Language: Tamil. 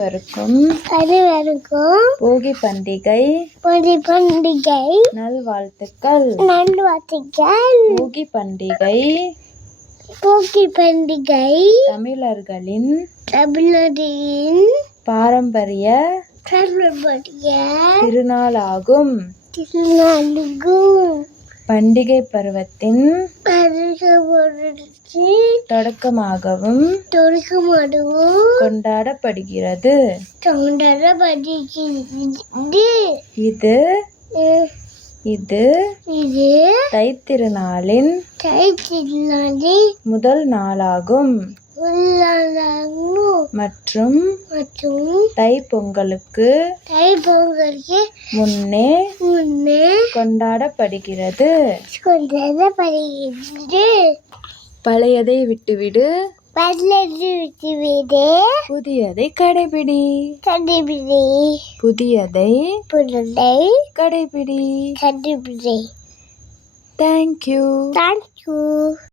அனைவருக்கும் போகி பண்டிகை நல்வாழ்த்துக்கள். போகி பண்டிகை தமிழர்களின் பாரம்பரிய திருநாளாகும். பண்டிகை பருவத்தின் தொடக்கமாகவும் கொண்டாடப்படுகிறது. இது தைத் திருநாளின் முதல் நாளாகும் மற்றும் தைப்பொங்கலுக்கு முன்னே கொண்டாடப்படுகிறது. பழையதை விட்டுவிடு, புதியதை கடைபிடி. புதியதை கடைபிடி. Thank you.